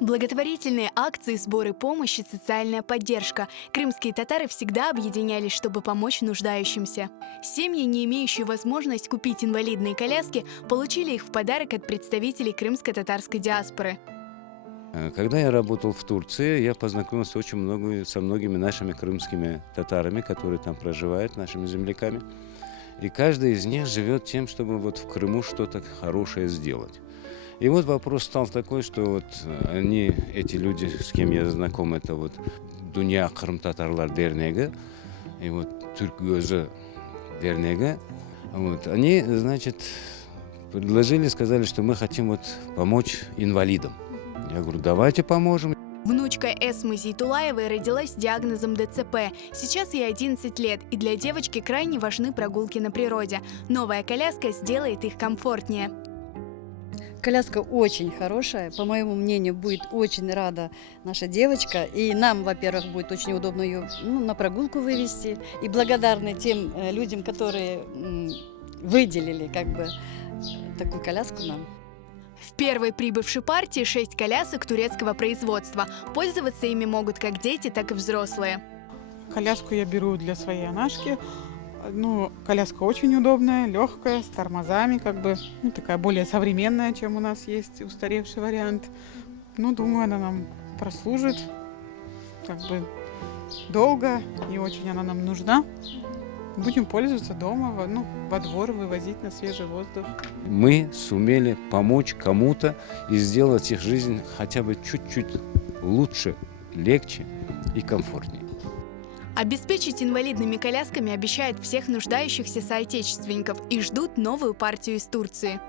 Благотворительные акции, сборы помощи, социальная поддержка. Крымские татары всегда объединялись, чтобы помочь нуждающимся. Семьи, не имеющие возможность купить инвалидные коляски, получили их в подарок от представителей крымско-татарской диаспоры. Когда я работал в Турции, я познакомился со многими нашими крымскими татарами, которые там проживают, нашими земляками. И каждый из них живет тем, чтобы вот в Крыму что-то хорошее сделать. И вот вопрос стал такой, что вот эти люди, с кем я знаком, это вот Дуня Крым Татарлар Дернеги и вот Түркгözü Дернеги, вот, они, значит, сказали, что мы хотим вот помочь инвалидам. Я говорю, давайте поможем. Внучка Эсмы Зейтулаевой родилась с диагнозом ДЦП. Сейчас ей 11 лет, и для девочки крайне важны прогулки на природе. Новая коляска сделает их комфортнее. Коляска очень хорошая. По моему мнению, будет очень рада наша девочка. И нам, во-первых, будет очень удобно ее на прогулку вывести. И благодарны тем людям, которые выделили такую коляску нам. В первой прибывшей партии 6 колясок турецкого производства. Пользоваться ими могут как дети, так и взрослые. Коляску я беру для своей Анашки. Коляска очень удобная, легкая, с тормозами, такая более современная, чем у нас есть устаревший вариант. Думаю, она нам прослужит долго, и очень она нам нужна. Будем пользоваться дома, во двор вывозить на свежий воздух. Мы сумели помочь кому-то и сделать их жизнь хотя бы чуть-чуть лучше, легче и комфортнее. Обеспечить инвалидными колясками обещают всех нуждающихся соотечественников и ждут новую партию из Турции.